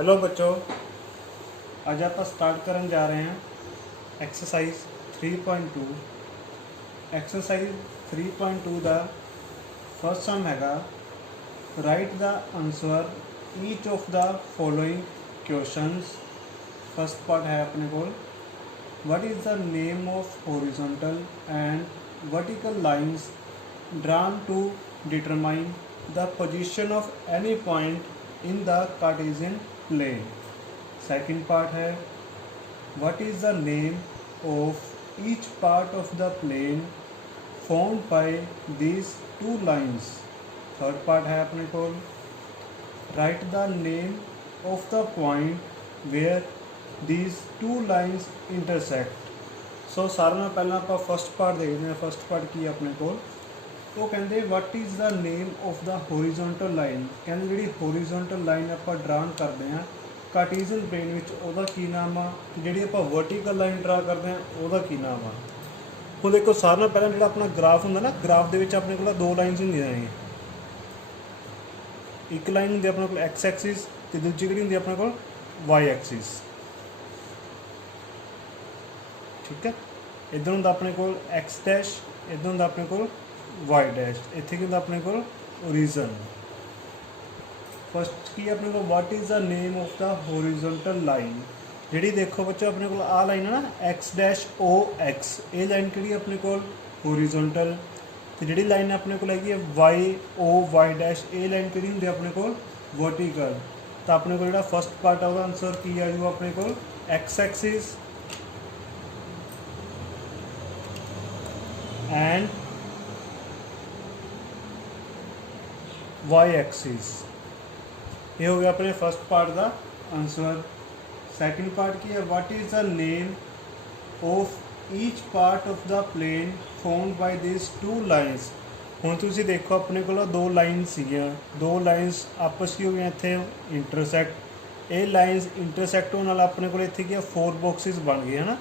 Hello बच्चों, आज आप स्टार्ट करने जा रहे हैं एक्सरसाइज 3.2। एक्सरसाइज 3.2 का फर्स्ट सम हैगा write the answer each of the following questions. First part है अपने को what is the name of horizontal and vertical lines drawn to determine the position of any point in the Cartesian plane। Second part है what is the name of each part of the plane formed by these two lines। Third part है अपने को write the name of the point where these two lines intersect। सो सारे नाल पहला आप first part देखते हैं। फर्स्ट पार्ट की अपने को वो कहते what is the name of the horizontal line. कहते जी होरिजोनटल लाइन आप ड्रान करते हैं कार्टेशियन प्लेन विच ओहदा की नाम आ, जी आप वर्टिकल लाइन ड्रा करते हैं ओहदा की नाम आ। हुण देखो सारे नाल पहला जो अपना ग्राफ होंदा ना, ग्राफ दे विच अपने को दो लाइनस होंदियां ने। एक लाइन होंदी अपने को एक्स एक्सिस ते दूजी किहड़ी होंदी अपने को वाई एक्सिस। ठीक है, इधर होंदा अपने को एक्स डैश, इधर होंदा अपने को वाई डैश, इत्थे की होंदा अपने को ओरिजन। फर्स्ट की अपने को what is the name of the horizontal line. जी देखो बच्चों अपने को आ लाइन है ना एक्स डैश ओ एक्स, ये लाइन कि अपने को हॉरिजॉन्टल। तो जी लाइन अपने को हैगी वाई ओ वाई डैश, ये लाइन कि होंगी अपने को वर्टिकल। तो अपने को जो फर्स्ट पार्ट है आंसर की आ जाऊ अपने को X axis and Y axis. ये हो गया अपने फर्स्ट पार्ट का आंसर। सैकेंड पार्ट की है what is the name of each part of the plane formed by this two lines. हुण तुसीं देखो अपने को दो लाइन सीगियां, दो लाइन्स आपस की हो गई इत्थे इंटरसैक्ट। ये लाइन्स इंटरसैक्ट होने नाल अपने को इत्थे की फोर बॉक्सिस बन गए है ना।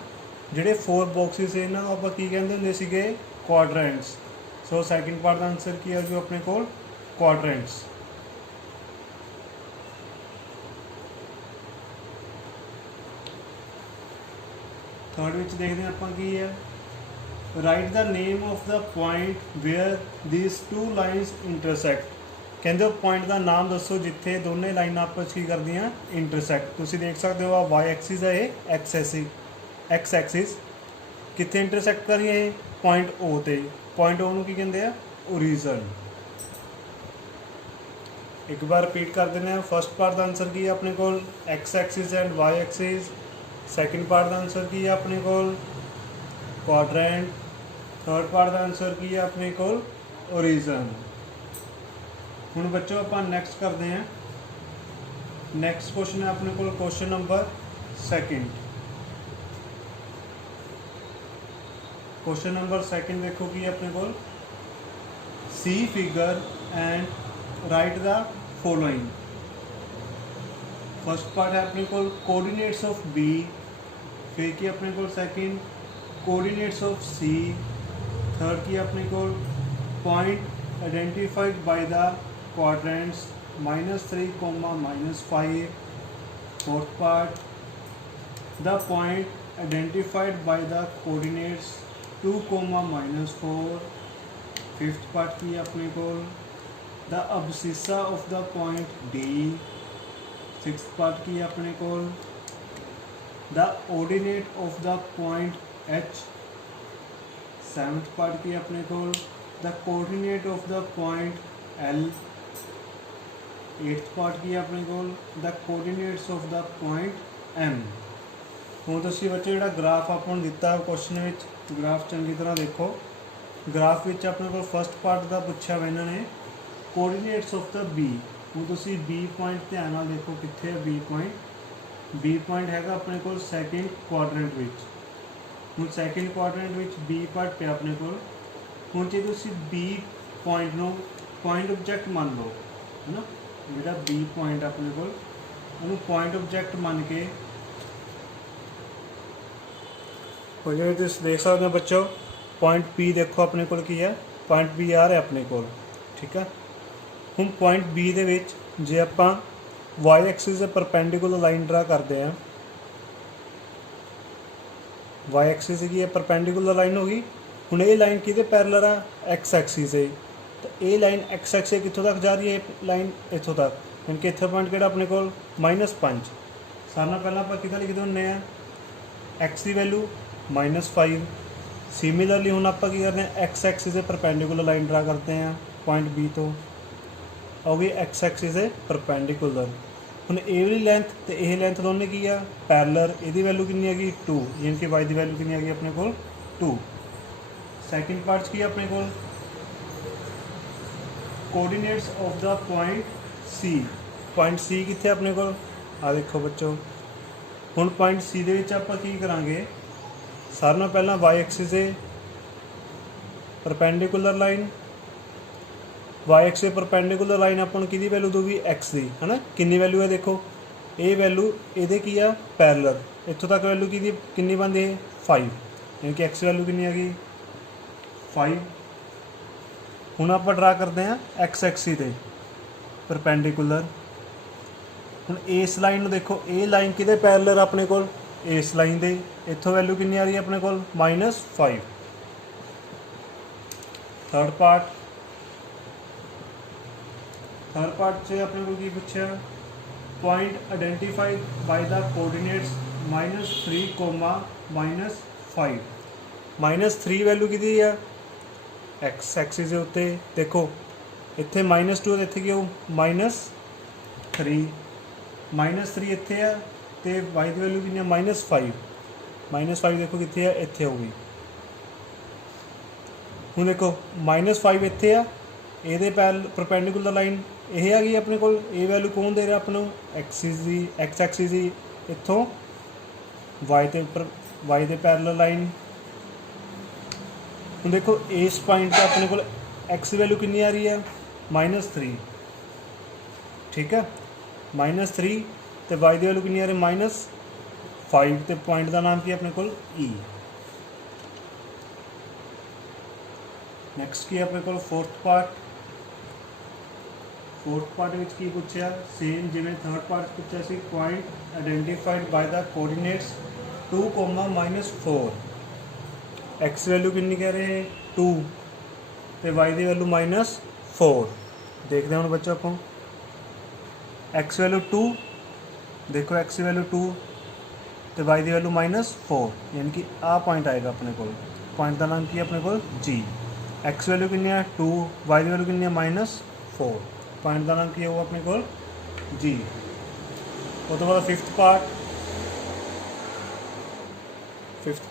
जिहड़े फोर बॉक्सिस इन्हां नूं आपां की कहंदे हुंदे सीगे क्वाड्रेंट्स। सो सैकेंड पार्ट का आंसर की है जो अपने को क्वाड्रेंट्स। थर्ड विच देखते हैं आप की है write the name of the point where this two lines intersect. कहते पॉइंट का नाम दसो जिथे दोनों लाइन आपस की कर दियाँ इंटरसैक्ट। तुम देख सकते हो वाई एक्सिस है ये एक्स एक्सिस कितने इंटरसैक्ट कर रही है पॉइंट ओ ते। पॉइंट ओ की कहते हैं ओरिजन। एक बार रिपीट कर देने हैं। फर्स्ट पार्ट का आंसर की है अपने को X axis and Y axis. Second part का आंसर की है अपने को क्वाड्रेंट। थर्ड पार्ट का आंसर की है अपने को ओरिजन। हुण बच्चों आप नैक्सट करते हैं। नैक्सट क्वेश्चन है अपने को question number second. Question number second देखो कि अपने को see figure and write the following. First part है अपने को कोऑर्डिनेट्स ऑफ बी, फिर की अपने को second coordinates of C, third की अपने को point identified by the quadrants -3, -5। Fourth part the point identified by the coordinates 2, -4। Fifth part की अपने को the abscissa of the point D. Six part की अपने को the ordinate of the point H. Seventh part की अपने को the coordinate of the point L. Eighth part की अपने को the coordinates of the point M. हुण तुसीं बच्चे जो ग्राफ आपको दिता क्वेश्चन में ग्राफ चंगी तरह देखो। ग्राफ विच अपने को फर्स्ट पार्ट का पूछा वा इन्होंने कोऑर्डिनेट्स ऑफ द बी। हुण तुसीं बी पॉइंट ध्यान नाल देखो कित्थे है बी पॉइंट। बी पॉइंट हैगा अपने को सैकेंड क्वाड्रेंट विच। हुण सैकेंड क्वाड्रेंट विच बी पार्ट पे अपने को। हुण जे तुसीं बी पॉइंट नूं पॉइंट ऑब्जैक्ट मान लो है ना, जिहड़ा बी पॉइंट अपने को उन्होंने पॉइंट ऑब्जैक्ट मान के जिवें तुसीं देख सकते हो बच्चों पॉइंट बी देखो अपने को की है पॉइंट बी आ रहा है अपने को। ठीक है, हुण पॉइंट बी दे विच जे आपां वाई एक्सिस ਦੇ परपेंडिकुलर लाइन ड्रा करते हैं। वाई एक्सिस की परपेंडिकुलर लाइन होगी। हुण ये लाइन किहदे पैरेलल आ, एक्स एक्सिस है। तो ये लाइन एक्स एक्सिस कित्थों तक जा रही है, लाइन इत्थों तक, यानी कि इत्थे पॉइंट किहड़ा अपने कोल -5। सारे नाल पहलां आपां किहदा लिखदे हुंदे आ, एक्स की वैल्यू -5। सिमिलरली हुण आपां की करते हैं, एक्स एक्सिस से परपेंडिकुलर लाइन ड्रा करते हैं पॉइंट बी तो, होगी एक्स एक्सिस से परपेंडिकुलर। हुण ए वाली लेंथ तो यह लेंथ दोनों की आ पैरेलल, इहदी वैल्यू कितनी हैगी 2, यानी कि वाई की वैल्यू कितनी हैगी अपने कोल 2। सैकेंड पार्ट की अपने कोल coordinates of the point C. Point C कित्थे अपने कोल आ देखो बच्चों। हुण पॉइंट सी दे विच आपां की करांगे, सारे नाल पहलां वाई एक्सिस से परपेंडिकुलर लाइन, वाई एक्स से परपेंडिकुलर लाइन अपन की वैल्यू दूगी एक्स की, है ना। कितनी वैल्यू है देखो, ये वैल्यू ये की आ पैरेलल, इतों तक वैल्यू की कितनी बनती है 5, यानी कि एक्स वैल्यू कितनी हैगी 5। हुण आप ड्रा करते हैं एक्स एक्सिस से परपेंडिकुलर। हुण इस लाइन में देखो, ये लाइन किहदे पैरेलल अपने कोल, इस लाइन दे, इत्थों वैल्यू कितनी आ रही है अपने कोल -5। थर्ड पार्ट से अपने को की पूछा, point identified by the coordinates -3, -5। -3 value किहदी है एक्स एक्सिस के उत्ते, देखो इत्थे -2 तो इत्थे की हो -3, -3 इत्थे है तो वाई की वैल्यू कितनी है -5। -5 देखो कितने है, इत्थे होगी। हुण देखो -5 इत्थे आ, ये परपेंडिकुलर लाइन यह है अपने को, ये वैल्यू कौन दे रहा अपने एक्सिस की, एक्स एक्सिस की, इतों वाई दे पैरेलल लाइन। हुण देखो इस पॉइंट पर अपने को एक्स वैल्यू कितनी आ रही है -3, ठीक है, -3 तो वाई की वैल्यू कितनी आ रही है -5, तो पॉइंट का नाम की अपने को ई। नैक्सट की अपने को फोर्थ पार्ट विच की पूछा, सेम जिवें थर्ड पार्ट पूछा C, point identified by the coordinates 2, -4। X value कितनी कह रहे हैं 2, तो वाई की वैल्यू -4। देखते हैं हम बच्चों को, एक्स वैल्यू 2, देखो एक्स की वैल्यू 2 तो वाई की वैल्यू -4, यानी कि आ पॉइंट आएगा अपने को। पॉइंट का नाम की अपने को जी। एक्स वैल्यू कितनी है 2, वाई की वैल्यू कितनी है -4, पॉइंट का नाम की है वो अपने को जी। वो तो बाद फिफ्थ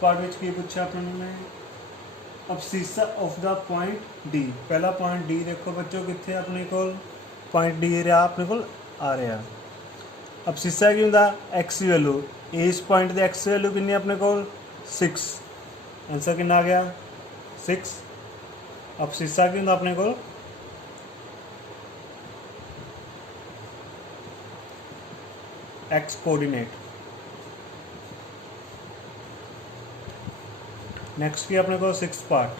पार्ट विच की पूछा अपने, अबसीसा ऑफ द पॉइंट डी। पहला पॉइंट डी देखो बच्चों कितने अपने को, पॉइंट डी रहा अपने को आ रहा। अबसीसा की होंगे एक्स की वैल्यू, इस पॉइंट की एक्स वैल्यू कितनी अपने को 6, आंसर कितना आ गया 6। अबसीसा की होंगे अपने को एक्स कोऑर्डिनेट। नेक्स्ट की अपने को सिक्स पार्ट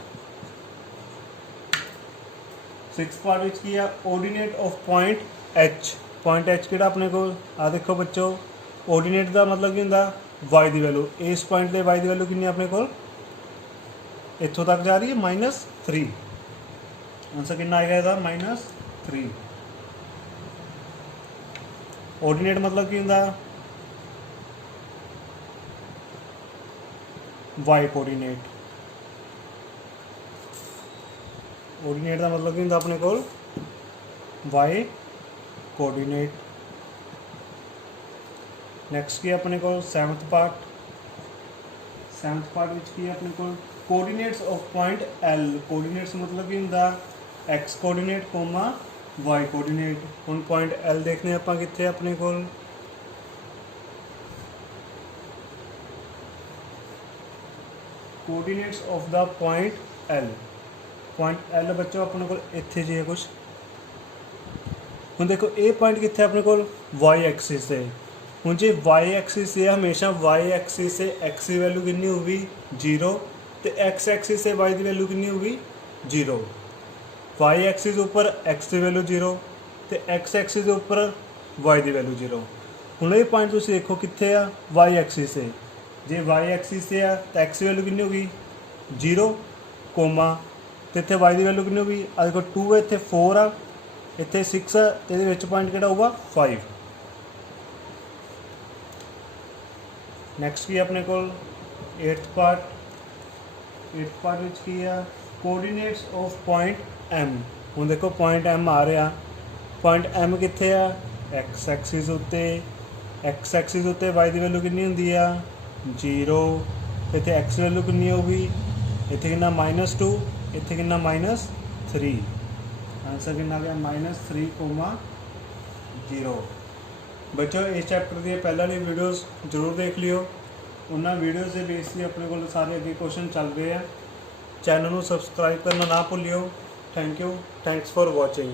विच की है ordinate of point H. Point H कि अपने को आ देखो बच्चों, ऑर्डिनेट का मतलब की होंगे वाई की वैल्यू, इस पॉइंट से वाई की वैल्यू कितनी अपने को इतों तक जा रही है -3, आंसर कितना आएगा इसका -3। ऑर्डिनेट मतलब की होंगे वाई कोऑर्डिनेट। ऑर्डिनेट का मतलब की होंगे अपने को वाई कोऑर्डिनेट। नैक्सट की अपने को सेवंथ पार्ट विच की अपने को coordinates of point L. Coordinates मतलब की होंगे एक्स कोऑर्डिनेट वाई कोऑर्डिनेट। हम पॉइंट एल देखने आप कितने अपने को coordinates of the point L बच्चों अपने को इत्थे जी है कुछ। हम देखो ये पॉइंट कितने अपने को वाई एक्सिस से। हूँ जी वाई एक्सिस से हमेशा वाई एक्सिस से एक्स की वैल्यू कितनी होगी 0, तो एक्स एक्सिस से वाई की वैल्यू कितनी होगी 0। वाई एक्सिस ऊपर एक्स की वैल्यू 0, तो एक्स एक्सिस के ऊपर y ਦੀ ਵੈਲਿਊ 0। ਹੁਣ ਇਹ ਪੁਆਇੰਟ ਤੁਸੀਂ ਦੇਖੋ ਕਿੱਥੇ ਆ, y ਐਕਸਿਸ 'ਤੇ। ਜੇ y ਐਕਸਿਸ 'ਤੇ ਆ ਤਾਂ x ਦੀ ਵੈਲਿਊ ਕਿੰਨੀ ਹੋ ਗਈ 0, ਕੋਮਾ ਤੇ ਇੱਥੇ y ਦੀ ਵੈਲਿਊ ਕਿੰਨੀ ਹੋ ਗਈ, ਆ ਦੇਖੋ 2 ਹੈ, ਇੱਥੇ 4 ਆ, ਇੱਥੇ 6 ਆ, ਤੇ ਇਹਦੇ ਵਿੱਚ ਪੁਆਇੰਟ ਕਿਹੜਾ ਹੋਊਗਾ 5। ਨੈਕਸਟ ਕੀ ਆਪਣੇ ਕੋਲ 8th ਪਾਰਟ। 8th ਪਾਰਟ ਵਿੱਚ ਕੀ ਆ, ਕੋਆਰਡੀਨੇਟਸ ਆਫ ਪੁਆਇੰਟ M। ਹੁਣ ਦੇਖੋ ਪੁਆਇੰਟ M ਆ ਰਿਹਾ, ਪੁਆਇੰਟ M ਕਿੱਥੇ ਆ, x ਐਕਸਿਸ ਉੱਤੇ। x ਐਕਸਿਸ ਉੱਤੇ y ਦੀ ਵੈਲਿਊ ਕਿੰਨੀ ਹੁੰਦੀ ਆ 0, ਇੱਥੇ x ਦੀ ਵੈਲਿਊ ਕਿੰਨੀ ਹੋਊਗੀ, ਇੱਥੇ ਕਿੰਨਾ -2, ਇੱਥੇ ਕਿੰਨਾ -3। ਆਂਸਰ ਕਿੰਨਾ ਆ ਗਿਆ -3, 0। ਬੱਚੋ ਇਸ ਚੈਪਟਰ ਦੀਆਂ ਪਹਿਲਾਂ ਵਾਲੀ ਵੀਡੀਓਜ਼ ਜ਼ਰੂਰ ਦੇਖ ਲਿਓ, ਉਹਨਾਂ ਵੀਡੀਓਜ਼ ਦੇ ਬੇਸ 'ਤੇ ਆਪਣੇ ਕੋਲ ਸਾਰੇ ਅੱਗੇ ਕੁਐਸਚਨ ਚੱਲ ਰਹੇ ਆ। ਚੈਨਲ ਨੂੰ ਸਬਸਕ੍ਰਾਈਬ ਕਰਨਾ ਨਾ ਭੁੱਲਿਓ। Thank you, thanks for ਵਾचिंग।